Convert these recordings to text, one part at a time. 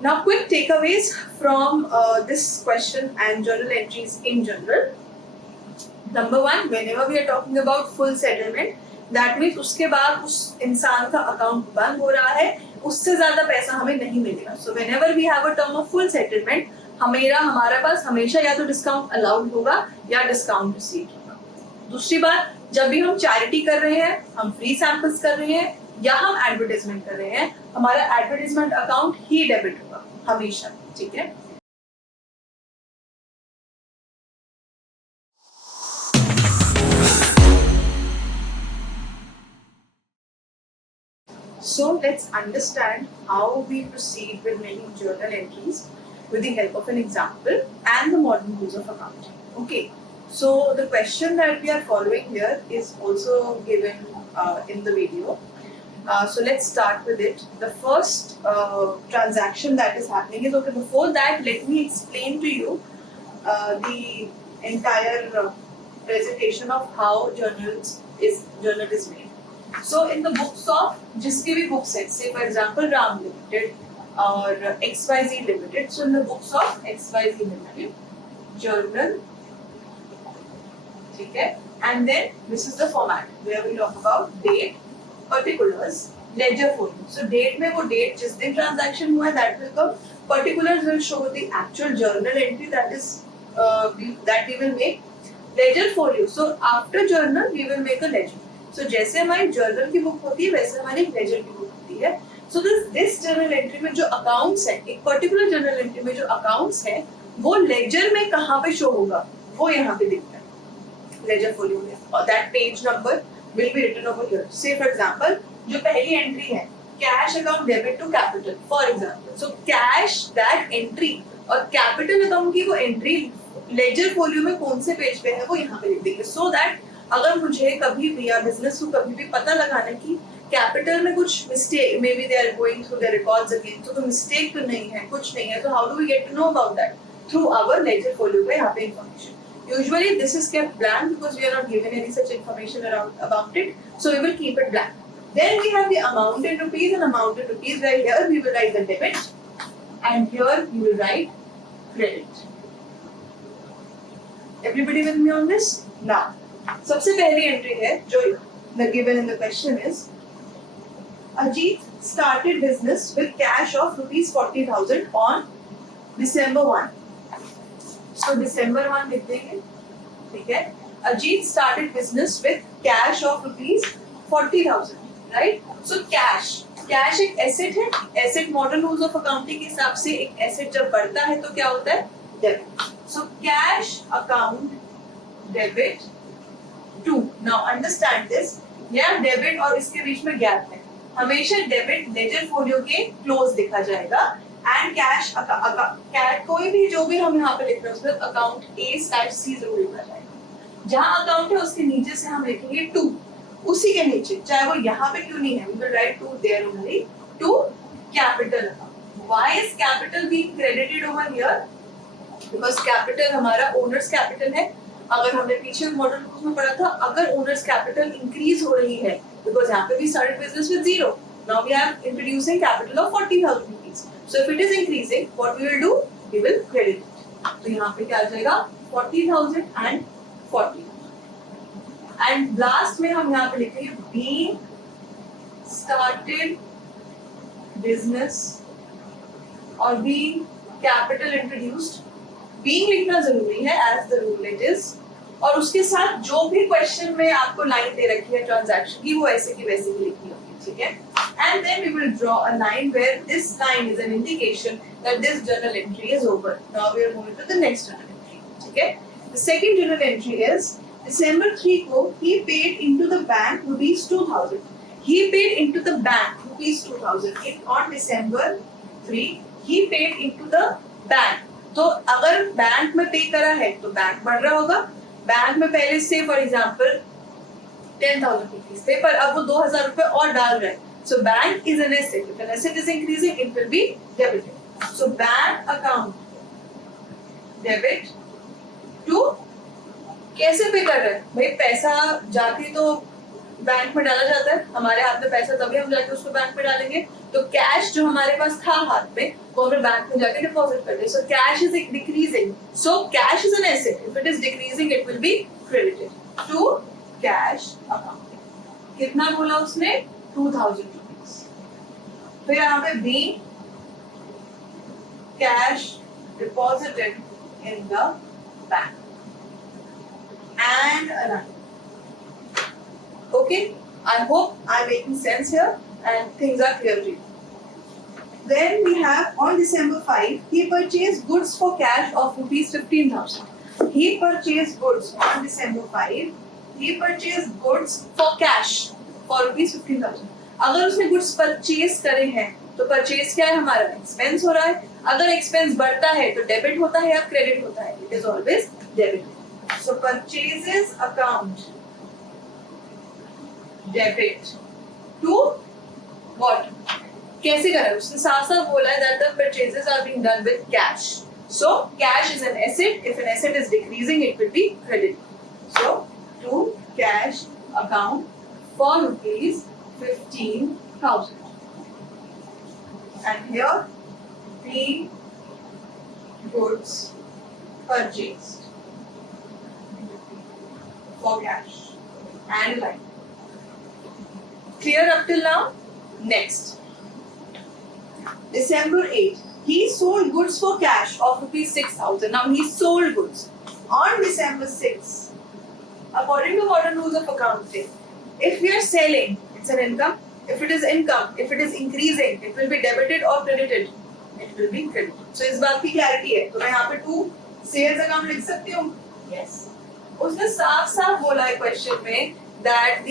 Now, quick takeaways from this question and journal entries in general. Number one, whenever we are talking about full settlement, that means उसके बाद उस इंसान का account बंद हो रहा है, उससे ज्यादा पैसा हमें नहीं मिलेगा. So whenever we have a term of full settlement, हमारे पास हमेशा या तो डिस्काउंट अलाउड होगा या डिस्काउंट रिसीव होगा. दूसरी बात, जब भी हम चैरिटी कर रहे हैं, हम फ्री सैंपल्स कर रहे हैं या हम एडवर्टाइजमेंट कर रहे हैं, हमारा एडवर्टाइजमेंट अकाउंट ही डेबिट होगा हमेशा. ठीक है. So let's understand how we proceed with making journal entries with the help of an example and the modern rules of accounting. Okay, so the question that we are following here is also given in the video. So let's start with it. The first transaction that is happening is, okay, before that let me explain to you the entire presentation of how journal is made. So in the books of जिसके भी books हैं, say for example Ram Limited or XYZ Limited. So in the books of XYZ Limited, journal, ठीक है, and then this is the format where we talk about date, particulars, ledger folio. So date में वो date जिस दिन transaction हुआ है that will come. Particulars will show the actual journal entry that is that we will make. Ledger folio. So after journal we will make a ledger. So जैसे हमारी journal की book होती है वैसे हमारी लेजर की बुक होती है. So this जर्नल एंट्री में जो अकाउंट्स है, एक पर्टिकुलर जर्नल एंट्री में जो अकाउंट्स है, वो लेजर में कहाँ पे शो होगा, वो यहाँ पे दिखता है लेजर फोलियो में. और that page number will be written over here. Say for example, जो पहली एंट्री है, cash account debit to capital, for example. So cash that entry और कैपिटल अकाउंट की वो एंट्री लेजर फोलियो में कौन से पेज पे है वो यहाँ पे लिख देंगे. सो दैट अगर मुझे कभी भी या बिजनेस को कभी भी पता लगाना कि कैपिटल में कुछ mistake, may be they are going through their records again, तो कोई मिस्टेक तो नहीं है, कुछ नहीं है, तो how do we get to know about that? Through our ledger folio पे यहाँ पे information. Usually this is kept blank because we are not given any such information about it, so we will keep it blank. Then we have the amount in rupees and amount in rupees, where here we will write the debit and here we will write credit. Everybody with me on this? Now, सबसे पहली entry है जो given in the question is, Ajit started business with cash of rupees 40,000 on December 1. So December 1 लिख देंगे, ठीक है. Ajit started business with cash of rupees 40,000, right? So cash एक asset है. Asset modern rules of accounting के हिसाब से एक एसेट जब बढ़ता है तो क्या होता है? Debit. So cash account debit to. Now understand this, यहाँ डेबिट और इसके बीच में गैप है. हमेशा डेबिट लेजर फोलियो के क्लोज लिखा जाएगा एंड कैश कोई भी जो भी हम यहाँ पे लिख रहे हैं उसमें अकाउंट A/C जरूर लिखा जाएगा. जहाँ अकाउंट है उसके नीचे से हम लिखेंगे टू, उसी के नीचे, चाहे वो यहाँ पे क्यों नहीं है, we will write to there only, to capital account. Why is capital being credited over here? Because capital हमारा owners capital है. अगर हमने पीछे मॉडल रूल्स में पढ़ा था, अगर owners capital increase हो रही है, because यहाँ पे we started business with 0. Now we are introducing capital of 40,000 rupees. So if it is increasing, what we will do? We will credit it. तो यहाँ पे क्या आ जाएगा? 40,000 and 40. And last में हम यहाँ पे लिखेंगे being started business और being capital introduced. being लिखना जरूरी है as the rule it is. और उसके साथ जो भी क्वेश्चन में आपको लाइन दे रखी है ट्रांजैक्शन की, वो ऐसे की वैसे ही लिखनी होगी, ठीक है. And then we will draw a line where this line is an indication that this journal entry is over. Now we are moving to the next journal entry, ठीक है. The second journal entry is December 3 को he paid into the bank rupees 2,000. He paid into the bank rupees 2,000. On December 3 he paid into the bank. तो अगर bank में पे करा है तो बैंक बढ़ रहा होगा. बैंक में पहले से फॉर एग्जांपल 10,000 रुपीज थे, पर अब वो 2,000 रुपए और डाल रहे हैं. So bank is an asset. If an asset is increasing, it will be debited. So bank account debit to कैसे पे कर रहे हैं भाई? पैसा जाके तो बैंक में डाला जाता है, हमारे हाथ में पैसा तभी हम जाके उसको बैंक में डालेंगे, तो कैश जो हमारे पास था हाथ में वो हमें बैंक में जाके डिपॉजिट कर दे। So cash is decreasing, so cash is an asset, if it is decreasing it will be credited to cash account. कितना बोला उसने? 2000 रुपीज। फिर यहाँ पे be cash deposited in the bank and a line. Okay, I hope I'm making sense here and things are clear to you. Then we have on December 5, he purchased goods for cash of rupees 15,000. He purchased goods on December 5. He purchased goods for cash for rupees 15,000. अगर उसने goods purchase करे हैं तो purchase क्या है हमारा? Expense हो रहा है। अगर expense बढ़ता है तो debit होता है या credit होता है? It is always debit. So purchases account debit to what? कैसे करें? उसने साफ साफ बोला है that the purchases are being done with cash. So cash is an asset. If an asset is decreasing, it will be credit. So to cash account for rupees 15,000. And here the goods purchased for cash and line. Clear up till now? Next. December 8. He sold goods for cash of rupees 6,000. Now he sold goods. On December 6, according to modern rules of accounting, if we are selling, it's an income. If it is income, if it is increasing, it will be debited or credited. It will be credited. So इस बात की clarity है. तो मैं यहाँ पे to sales account लिख सकती हूँ? Yes. उसने साफ साफ बोला है क्वेश्चन में that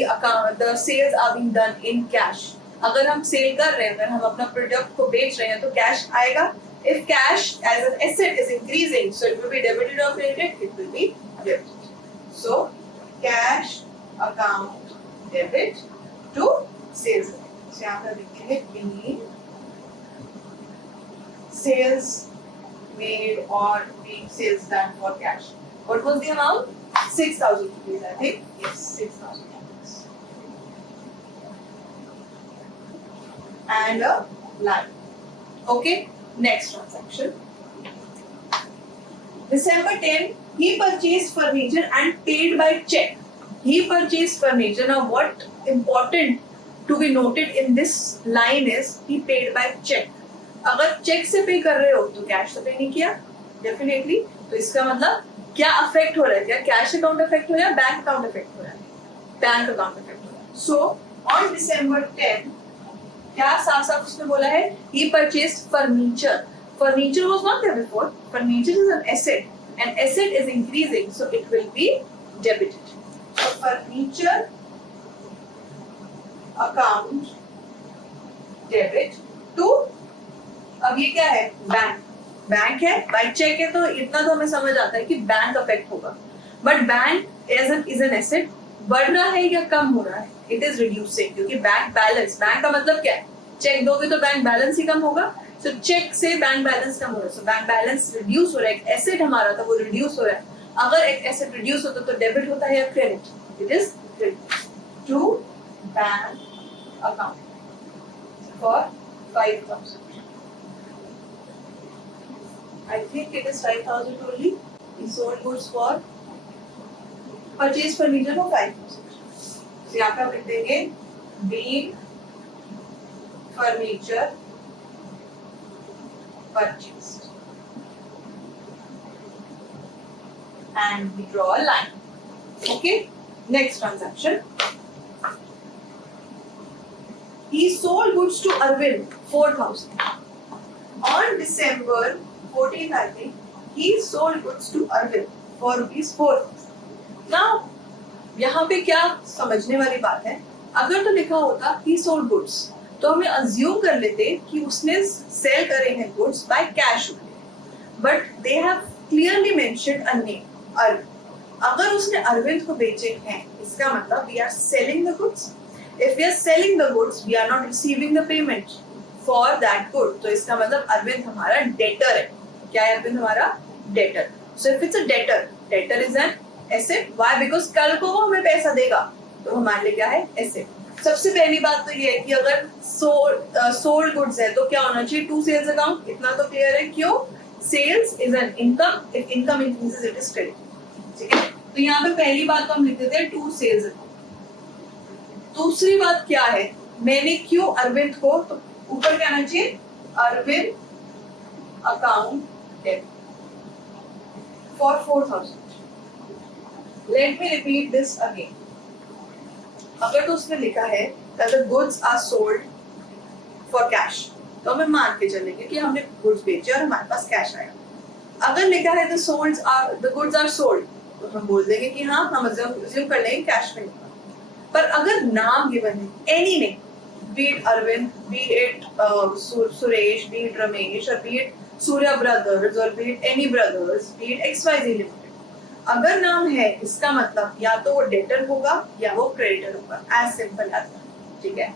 the sales are being done in cash. अगर हम सेल कर रहे हैं, अगर हम अपना प्रोडक्ट को बेच रहे हैं तो कैश आएगा. If cash as an asset is increasing, so it will be debited or credited, it will be debited. So cash account debit to sales account. So यहाँ पर लिखेंगे being sales made or being sales done for cash. What was the amount? 6,000 rupees, I think. Yes, 6,000 rupees. And a line. Okay, next transaction. December 10, he purchased furniture and paid by check. He purchased furniture. Now, what important to be noted in this line is he paid by check. अगर check से पे कर रहे हो तो cash से पे नहीं किया, डेफिनेटली. तो इसका मतलब क्या अफेक्ट हो रहा है? क्या कैश अकाउंट अफेक्ट हो रहा है, बैंक अकाउंट अफेक्ट हो रहा है? बैंक अकाउंट अफेक्ट हो रहा है. सो ऑन December 10 क्या साफ साफ उसने बोला है? He purchased furniture. Furniture was not there before. Furniture is an asset. An asset is increasing, so it will be debited. So furniture account debit to, अब ये क्या है? बैंक. बैंक है, बाय चेक है, तो इतना तो हमें समझ आता है कि बैंक अफेक्ट होगा. But bank is an asset बढ़ रहा है या कम हो रहा है? इट इज रिड्यूसिंग, क्योंकि बैंक बैलेंस, बैंक का मतलब क्या है? चेक दोगे तो बैंक बैलेंस ही कम होगा. सो चेक से बैंक बैलेंस कम हो रहा है, सो बैंक बैलेंस रिड्यूस हो रहा है. एक एसेट हमारा था वो रिड्यूस हो रहा है. अगर एक एसेट रिड्यूस होता तो डेबिट होता है या credit? It is credit to bank account for 5,000. I think it is 5,000 only. He sold goods for purchase furniture for 5,000. So यहाँ पे हम लिख देंगे being furniture purchased and we draw a line. Okay. Next transaction. He sold goods to Arvind 4,000. On December 14th, I think, he sold goods to Arvind for rupees 4,000. Now, यहाँ पे क्या समझने वाली बात है? अगर तो लिखा होता he sold goods, तो हमें assume कर लेते कि उसने sell करे हैं goods by cash only. But they have clearly mentioned a name, Arvind. अगर उसने अरविंद को बेचे हैं, इसका मतलब we are selling the goods. If we are selling the goods, we are not receiving the payment for that good. तो इसका मतलब अरविंद हमारा debtor है. क्या है अरविंद हमारा? Debtor. So if it's a debtor is an asset. Why? Because कल को वो हमें पैसा देगा. तो हमारे लिए क्या है, एसेट। सबसे पहली बात तो ये है कि अगर सोल्ड गुड्स है तो क्या होना चाहिए, टू सेल्स अकाउंट, इतना तो क्लियर है। क्यों, sales is an income, if income increases it is credit, ठीक है। तो यहाँ पे पहली बात तो हम लिख देते हैं टू सेल्स अकाउंट। दूसरी बात क्या है, मैंने क्यों अरविंद को, तो ऊपर क्या आना चाहिए, Arvind account debit for 4,000. Let me repeat this again. अगर तो उसने लिखा है that the goods are sold for cash, तो हमें मान के चलेंगे कि हमने goods बेचे और हमारे पास कैश आया। अगर लिखा है the goods are sold, तो हम बोल देंगे कि हाँ, हम assume कर लेंगे कैश में होगा। पर अगर नाम गिवन है, any name, be it Arvind, be it Suresh, be it Ramesh, or be it Surya Brothers, or be it any brothers, be it XYZ Limited, अगर नाम है इसका मतलब या तो वो डेटर होगा या वो क्रेडिटर होगा, एज सिंपल एज दैट, ठीक है।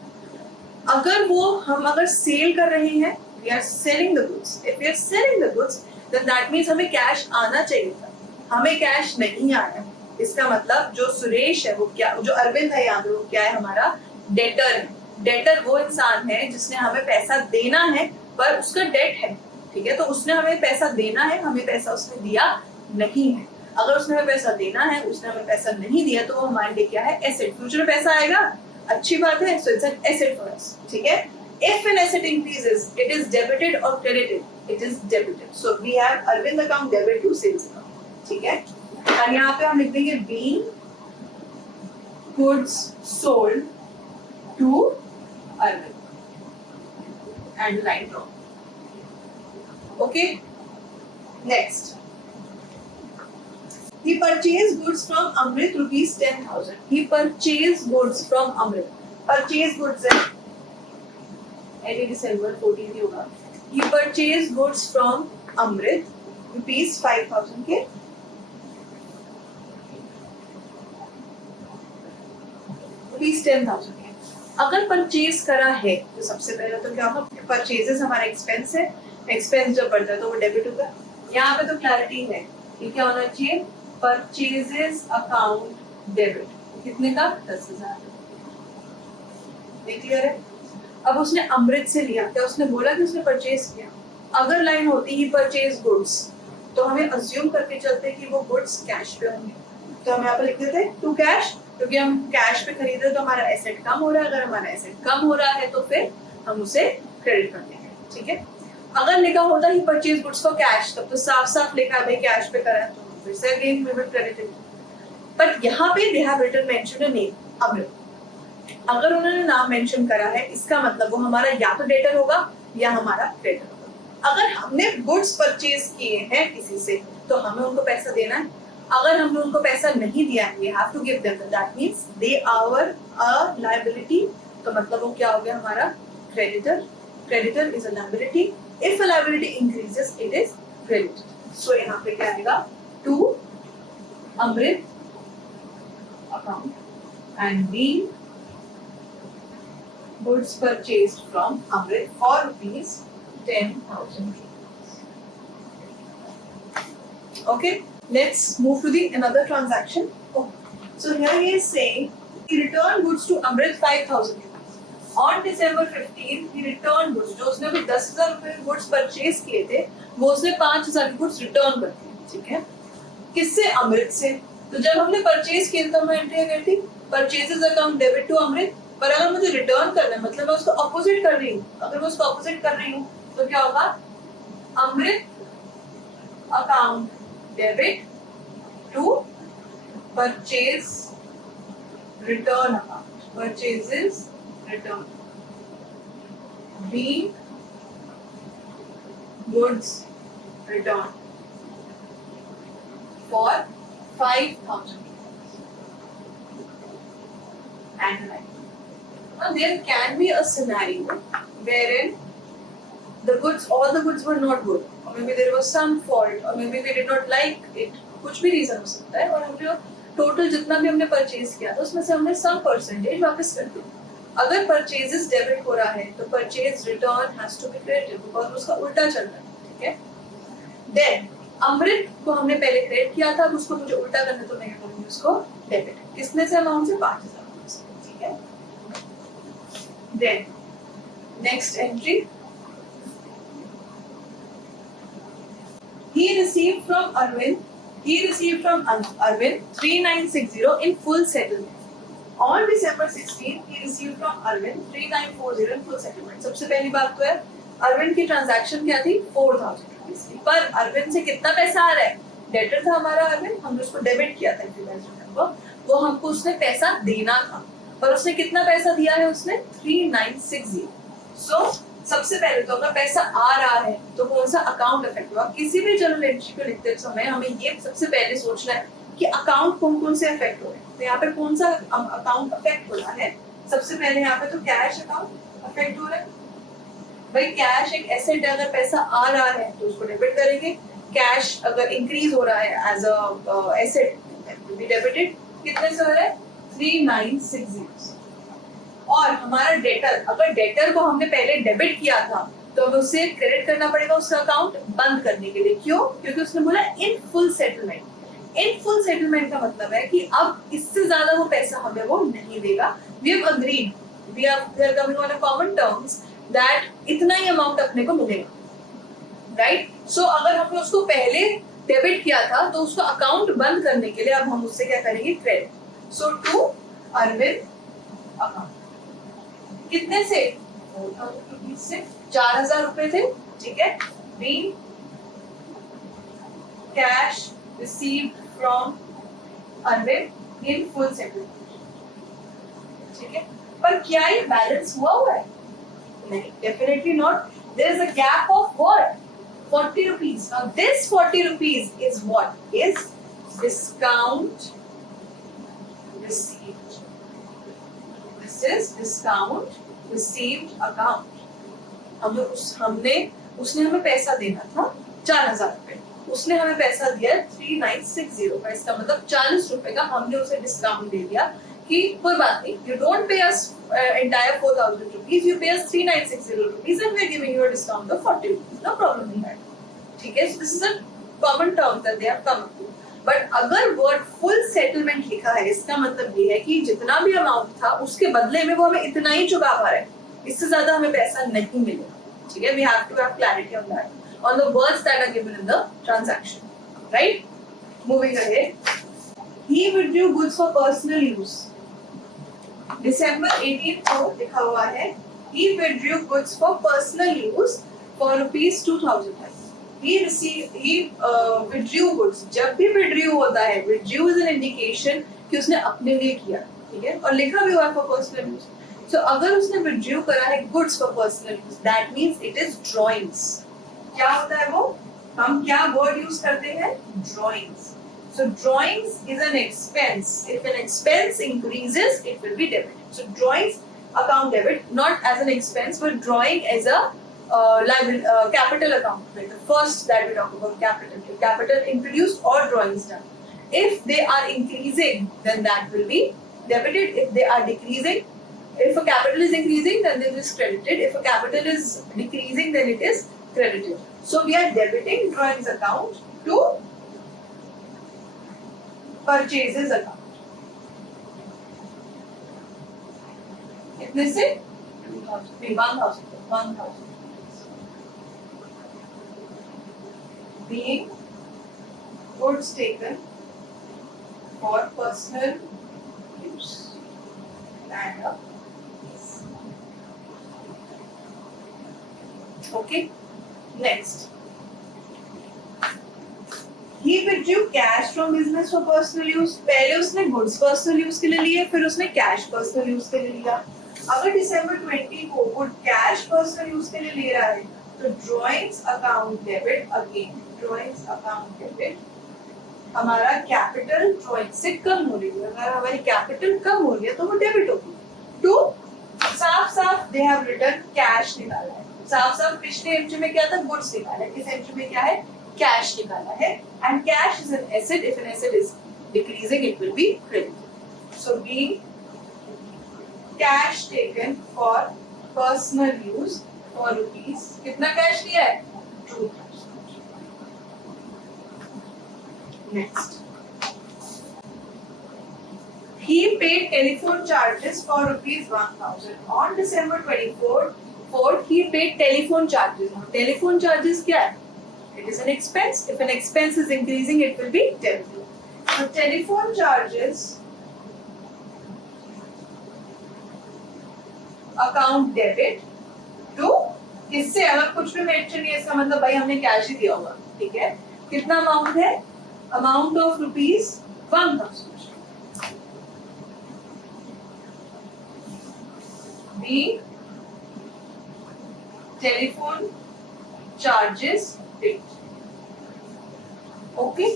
अगर सेल कर रहे हैं, we are selling the goods, if we are selling the goods then that means हमें कैश आना चाहिए था, हमें कैश नहीं आया। इसका मतलब जो सुरेश है वो क्या, जो अरविंद है यहाँ पे वो क्या है, हमारा डेटर है। डेटर वो इंसान है जिसने हमें पैसा देना है पर उसका डेट है, ठीक है। तो उसने हमें पैसा देना है, हमें पैसा उसने दिया नहीं है। अगर उसने हमें पैसा देना है, उसने हमें पैसा नहीं दिया, तो वो हमारे लिए क्या है, एसेट। फ्यूचर में पैसा आएगा, अच्छी बात है, so it's an asset for us, ठीक है। If an asset increases, it is debited और credited, it is debited. So we have Arvind account debit to sales account, ठीक है। और यहाँ पे हम लिख देंगे being goods sold to Arvind and line draw, okay. Next, he purchased goods from Amrit rupees 10,000. He purchased goods from Amrit. Purchase goods है, any December 14 ही होगा। He purchased goods from Amrit rupees 5,000 के, rupees 10,000 के। अगर purchase करा है तो सबसे पहले तो क्या होगा, परचेजेस हमारा एक्सपेंस है, एक्सपेंस जब बढ़ता है तो वो डेबिट होगा। यहाँ पे तो क्लैरिटी है कि क्या होना चाहिए, परचेजेस अकाउंट डेबिट, कितने का, 10,000, क्लियर है। अब उसने अमृत से लिया, क्या उसने बोला कि उसने परचेज किया, अगर लाइन होती ही परचेज गुड्स तो हमें अज्यूम करके चलते कि वो गुड्स कैश पे होंगे, तो हम यहाँ पे लिख देते टू कैश, क्योंकि हम कैश पे खरीदे तो हमारा एसेट कम हो रहा है। अगर हमारा एसेट कम हो रहा है तो फिर हम उसे क्रेडिट कर देंगे, ठीक है। अगर लिखा होता ही परचेज गुड्स फॉर कैश, तब तो साफ साफ लिखा है भाई कैश पे करा है, तो फिर से again we will credit it. But यहाँ पे they have written mention a name Amrit. अगर उन्होंने नाम मेंशन करा है, इसका मतलब वो हमारा या तो डेटर होगा या हमारा क्रेडिटर होगा। अगर हमने गुड्स परचेज किए हैं किसी से तो हमें उनको पैसा देना है। अगर हमने उनको पैसा नहीं दिया है, we have to give them, that means they our a liability, तो मतलब वो क्या हो गया हमारा creditor. Creditor is a liability, if a liability increases it is credit. So यहाँ पे क्या आएगा, to Amrit account and be goods purchased from Amrit for rupees 10,000. Okay, let's move to the another transaction. Oh. So here he is saying he returned goods to Amrit 5,000 rupees. On December 15, he returned goods. जो उसने भी 10,000 रुपए goods purchase किए थे, वो उसने 5,000 goods return कर दिए, ठीक है। किससे, अमृत से। तो जब हमने purchase किया तो मैं एंट्री कर थी purchases account debit to Amrit, पर अगर मुझे रिटर्न करना है मतलब मैं उसको अपोजिट कर रही हूँ, अगर मैं उसको अपोजिट कर रही हूँ तो क्या होगा, Amrit account debit to purchase return account, purchases return be goods return for 5,000 and like. Now there can be a scenario wherein all the goods were not good, or maybe there was some fault, or maybe we did not like it. कुछ भी reason हो सकता है, और हमने total जितना भी हमने परचेज किया था उसमें से हमने सम परसेंटेज वापस कर दी। अगर परचेजेस डेबिट हो रहा है तो purchase return has to be credited, because उसका उल्टा चल रहा है, ठीक है। देन अमृत को हमने पहले क्रेडिट किया था, अब उसको मुझे उल्टा करना, तो मैं क्या करूंगी, उसको डेबिट। किसने से अमाउंट से 5,000। Then next entry, he received from Arvind 3960 in full settlement. On December 16, he received from Arvind 3940 in full settlement. सबसे पहली बात तो है अरविंद की ट्रांजैक्शन क्या थी 4000 रुपीज की, पर अरविंद से कितना पैसा आ रहा है, डेटर था हमारा अरविंद, हमने उसको डेबिट किया था, वो हमको उसने पैसा देना था, पर उसने कितना पैसा दिया है, उसने 3960. सो सबसे पहले तो अगर पैसा आ रहा है तो कौन सा अकाउंट अफेक्ट हुआ, किसी भी जर्नल एंट्री को लिखते समय हमें ये सबसे पहले सोचना है कि अकाउंट कौन कौन से अफेक्ट हो रहे हैं. तो यहाँ पे कौन सा अकाउंट अफेक्ट हो रहा है, सबसे पहले यहाँ पे तो कैश अकाउंट अफेक्ट हो रहा है. भाई कैश एक एसेट है, अगर पैसा आ रहा है तो उसको डेबिट करेंगे. कैश अगर इंक्रीज हो रहा है as a asset will be debited. कितने से हो रहा है 3960. और हमारा डेटर, अगर डेटर को हमने पहले डेबिट किया था तो हमें उसे क्रेडिट करना पड़ेगा उसका अकाउंट बंद करने के लिए. क्यों? क्योंकि उसने बोला इन फुल सेटलमेंट. इन फुल सेटलमेंट का मतलब है कि अब इससे ज्यादा वो पैसा हमें वो नहीं देगा. We have agreed, we are coming on a common terms that इतना ही अमाउंट अपने को मिलेगा, राइट. सो अगर हमने उसको पहले डेबिट किया था तो उसका अकाउंट बंद करने के लिए अब हम उससे क्या करेंगे, credit. So to Arvind account. कितने से 4000 रुपीज से 4000 रुपए थे, ठीक है. By cash received from Arvind in full settlement, ठीक है. पर क्या ये बैलेंस हुआ है? नहीं, definitely not. There is a gap of what 40 rupees. Now this 40 rupees is what? Is discount received. This is discount received account. उसने हमें पैसा देना था 4000 रुपए, उसने हमें पैसा दिया 3960 का. इसका मतलब 40 रुपए का हमने उसे डिस्काउंट दे दिया कि कोई बात नहीं, you don't pay us entire 4000 rupees, you pay us 3960 rupees and we are giving you a discount of 40 rupees. No problem in that. ठीक है. So this is a common term that they have come up with. But अगर word full settlement लिखा है, इसका मतलब ये है कि जितना भी अमाउंट था उसके बदले में वो हमें इतना ही चुका पा रहा है, इससे ज्यादा हमें पैसा नहीं मिलेगा. ठीक है. We have to have clarity on that, on the words that are given in the transaction, right? Moving ahead, he withdrew goods for personal use. December 18 को लिखा हुआ है he withdrew goods for personal use for rupees 2000. He withdrew goods. जब भी withdrew होता है, withdrew is an indication कि उसने अपने लिए किया, ठीक है, और लिखा भी हुआ है for personal use. So अगर उसने withdrew करा है goods for personal use, that means it is drawings. क्या होता है वो? हम क्या word use करते हैं? Drawings. So drawings is an expense. If an expense increases, it will be debited. So drawings account debit, not as an expense, but drawing as a capital account. Right? The first that we talk about, capital introduced or drawings done. If they are increasing, then that will be debited. If they are decreasing, if a capital is increasing, then it is credited. If a capital is decreasing, then it is credited. So we are debiting drawings account to purchases account. कितने से 1000 being goods taken for personal use and okay. Next, he withdrew cash from business for personal use. पहले उसने goods personal use के लिए लिए, फिर उसने cash personal use के लिए लिया. अगर December 20 को good cash personal use के लिए ले रहा है तो drawings account debit again. Drawings account debit. हमारा कैपिटल drawing से कम हो रही है, अगर हमारी कैपिटल कम हो रही है तो वो डेबिट होगी. टू साफ they have written cash निकाला है. साफ पिछले एंट्री में क्या था? गुड्स निकाला है. इस एंट्री में क्या है? कैश निकाला है. And cash is an asset. If an asset is decreasing, it will be credited. So by cash taken for personal use for rupees. कितना कैश लिया है? 2000. Next, he paid telephone charges for rupees 1000 on December 24th. He paid telephone charges. Now telephone charges क्या है? It is an expense. If an expense is increasing, it will be debited. So telephone charges account debit to किससे? अगर कुछ भी mention नहीं है इसका मतलब भाई हमने कैश ही दिया होगा, ठीक है? कितना अमाउंट है? Amount of rupees 1000. The telephone charges paid. Okay.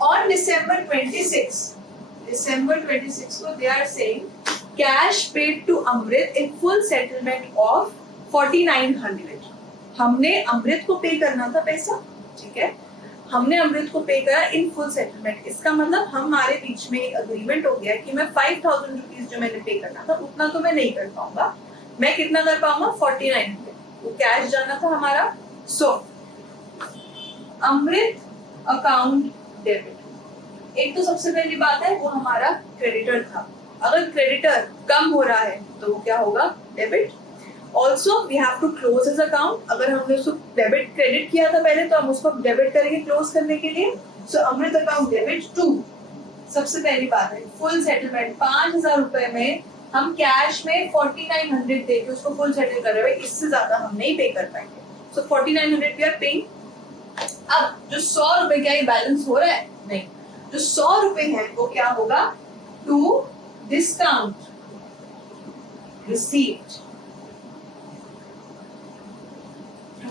On December 26th को they are saying cash paid to Amrit in full settlement of 4900. हमने अमृत को पे करना था पैसा, ठीक है? हमने अमृत को पे करा इन फुल सेटलमेंट. इसका मतलब हमारे बीच में एक अग्रीमेंट हो गया कि मैं 5000 रुपीज जो मैंने पे करना था उतना तो मैं नहीं कर पाऊंगा. मैं कितना कर पाऊंगा? 4900. वो कैश जाना था हमारा. सो अमृत अकाउंट डेबिट. एक तो सबसे पहली बात है वो हमारा क्रेडिटर था. अगर क्रेडिटर कम हो रहा है तो वो क्या होगा? Debit. Also we have to close his account. अगर हमने उसको डेबिट क्रेडिट किया था पहले तो हम उसको डेबिट करेंगे क्लोज करने के लिए. सो अमृत अकाउंट डेबिट टू. सबसे पहली बात है फुल सेटलमेंट. 5000 रुपए में हम कैश में 4900 देके उसको फुल सेटल कर रहे हैं. इससे ज्यादा हम नहीं पे कर पाएंगे. सो 4900 वी आर पेइंग. अब जो 100 रुपए क्या ये बैलेंस हो रहा है? नहीं. जो 100 रुपए है वो क्या होगा? To discount received.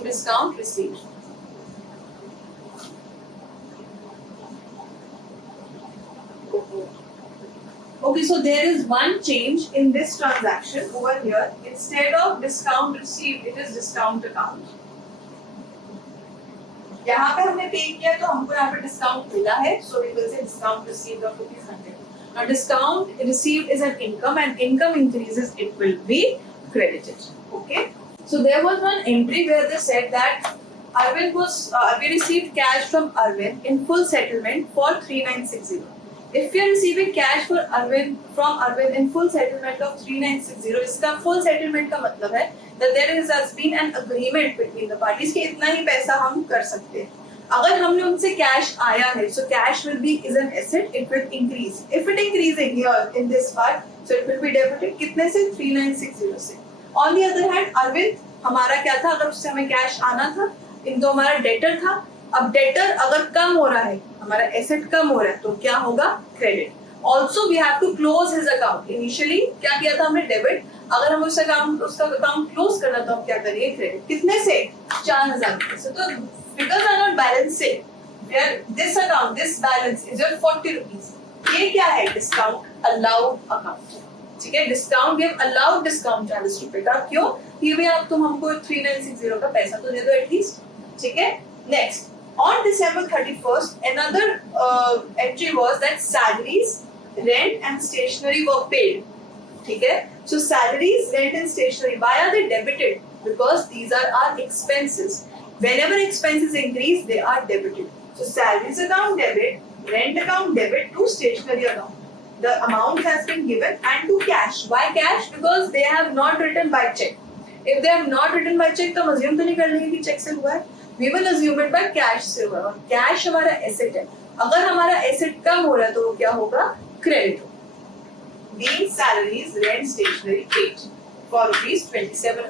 Discount received. Okay, so there is one change in this transaction over here. Instead of discount received, it is discount account. यहाँ पे हमने पे किया तो हमको यहाँ पे डिस्काउंट मिला है, so we will say discount received of ₹100. Now discount received is an income, and income increases, it will be credited. Okay. So there was one entry where they said that we received cash from Arvind in full settlement for 3960. If we are receiving cash from Arvind in full settlement of 3960, इसका full settlement का मतलब है that there has been an agreement between the parties कि इतना ही पैसा हम कर सकते हैं. अगर हमने उनसे कैश आया है, so cash will be is an asset, it will increase. If it increasing here in this part, so it will be debited. कितने से? 3960 से. On the other hand, Arvind हमारा क्या था? अगर उससे हमें कैश आना था, इन तो हमारा डेटर था. अब डेटर अगर कम हो रहा है, हमारा एसेट कम हो रहा है, तो क्या होगा? Credit. Also we have to close his account. Initially क्या किया था हमने? डेबिट. अगर हम उसका अकाउंट क्लोज करना तो हम क्या करेंगे? क्रेडिट. कितने से? 4000 रुपए से. तो figures are not balancing. This account, this balance is your 40 rupees. ये क्या है? Discount allowed account. ठीक है? Discount, we have allowed discount 40 रुपए का. क्यों? ये भी आप तुम हमको 3960 का पैसा तो दे दो एटलीस्ट. ठीक है? Next, on December 31st, another entry was that salaries, rent and stationery were paid. ठीक है? So salaries, rent and stationery, why are they debited? Because these are our expenses. Whenever expenses increase, they are debited. So salaries account debit, rent account debit to stationery account. The amount has been given and to cash. Why cash? Because they have not written by check. If they have not written by check, तो हम assume तो नहीं कर लेंगे कि check से हुआ है. We will assume it by cash से हुआ है. और कैश हमारा एसेट है. अगर हमारा एसेट कम हो रहा है तो वो क्या होगा? क्रेडिट होगा. Being salaries, rent, stationery paid for ₹2700.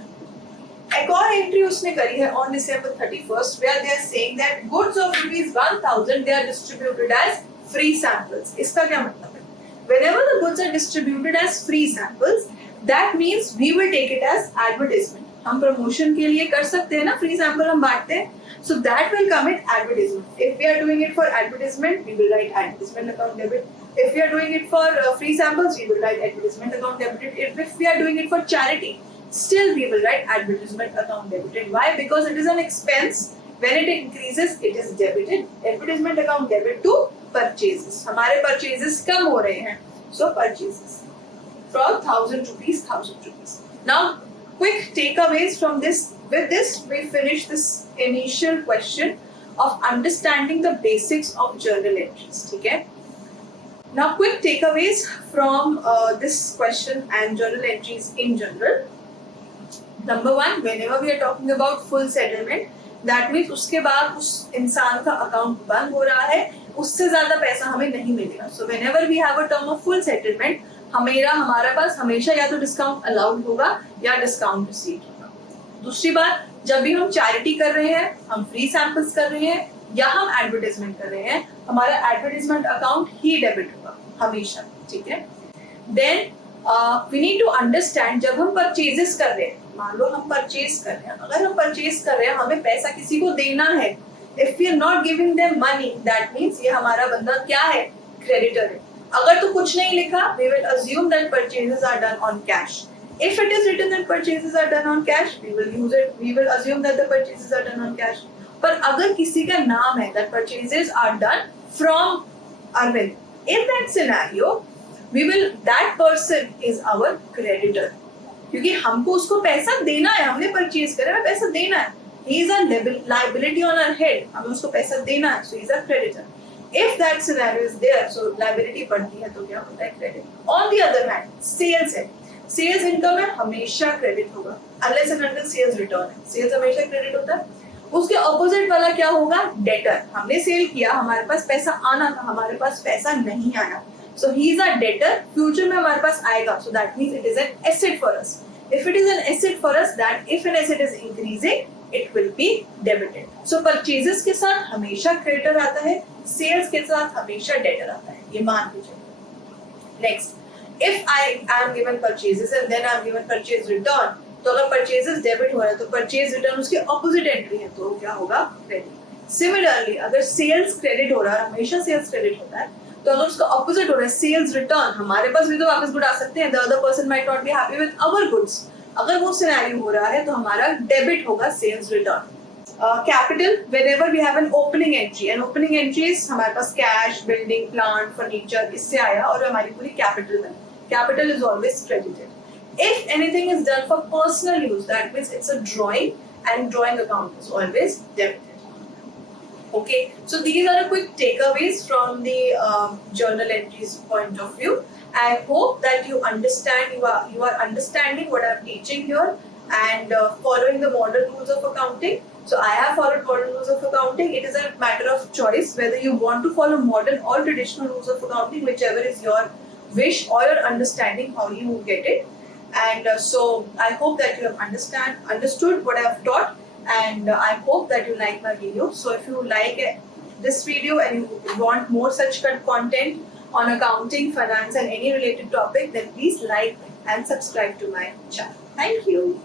एक और एंट्री उसने करी है on December 31st where they are saying that goods of ₹1000 they are distributed as free samples. इसका क्या मतलब है? Whenever the goods are distributed as free samples, that means we will take it as advertisement. हम promotion के लिए कर सकते हैं ना, फ्री सैंपल हम बांटते हैं. So that will come in advertisement. If we are doing it for advertisement, we will write advertisement account debit. If we are doing it for free samples, we will write advertisement account debited. If we are doing it for charity, still we will write advertisement account debited. Why? Because it is an expense. When it increases, it is debited. Advertisement account debit to purchases. हमारे purchases कम हो रहे हैं, so purchases from 1000 rupees. Now, quick takeaways from this. With this, we finish this initial question of understanding the basics of journal entries. ठीक है? Now, quick takeaways from this question and journal entries in general. Number one, whenever we are talking about full settlement, that means उसके बाद उस इंसान का account बंद हो रहा है, उससे ज्यादा पैसा हमें नहीं मिलेगा. So whenever we have a term of full settlement, हमारे पास हमेशा या तो डिस्काउंट अलाउड होगा या डिस्काउंट रिसीव होगा. दूसरी बात, जब भी हम चैरिटी कर रहे हैं, हम फ्री सैंपल्स कर रहे हैं या हम एडवर्टाइजमेंट कर रहे हैं, हमारा एडवर्टाइजमेंट अकाउंट ही डेबिट होगा हमेशा. ठीक है? Then we need to understand, जब हम परचेजेस कर रहे हैं, मान लो हम परचेज कर रहे हैं, अगर हम परचेज कर रहे हैं, हमें पैसा किसी को देना है. If we are not giving them money, that means ये हमारा बंदा क्या है? क्रेडिटर है. अगर तो कुछ नहीं लिखा, we will assume that purchases are done on cash. If it is written that purchases are done on cash, we will use it. We will assume that the purchases are done on cash. पर अगर किसी का नाम है that purchases are done from Arvind, in that scenario, that person is our creditor. क्योंकि हमको उसको पैसा देना है, हमने परचेज करा है, पैसा देना है. He is a liability on our head. हमें उसको पैसा देना है, so he is a creditor. If that scenario is there, so liability बढ़ती है तो क्या होता है? Credit. On the other hand, sales है, sales income है, हमेशा credit होगा, unless and until sales return है. Sales हमेशा credit होता है. उसके opposite वाला क्या होगा? Debtor. हमने सेल किया, हमारे पास पैसा आना था, हमारे पास पैसा नहीं आया, so he is a debtor. Future में हमारे पास आएगा, so that means it is an asset for us. If it is an asset for us, that if an asset is increasing, it will be debited. So purchases के साथ हमेशा creditor आता है, sales के साथ हमेशा debtor आता है, ये मान लीजिए. Next, if I am given purchases and then I am given purchase return, तो अगर purchases debit हो रहा है तो purchase return उसके opposite entry है, तो क्या होगा? Credit. Similarly, अगर sales credit हो रहा है, हमेशा sales credit होता है, तो अगर उसका opposite हो रहा है sales return, हमारे पास भी तो वापस गुड आ सकते हैं, the other person might not be happy with our goods. अगर वो सिनेरियो हो रहा है तो हमारा डेबिट होगा sales return. Capital, whenever we have an opening entry, and opening entries हमारे पास cash, building, plant, furniture इससे आया और हमारी पूरी capital बनी. Capital is always credited. If anything is done for personal use, that means it's a drawing, and drawing account is always debited. Okay, so these are the quick takeaways from the journal entries point of view. I hope that you understand, you are understanding what I'm teaching here and following the modern rules of accounting. So I have followed modern rules of accounting. It is a matter of choice whether you want to follow modern or traditional rules of accounting, whichever is your wish or your understanding how you get it. And so I hope that you have understood what I have taught, and I hope that you like my video. So if you like this video and you want more such content on accounting, finance and any related topic, then please like and subscribe to my channel. Thank you.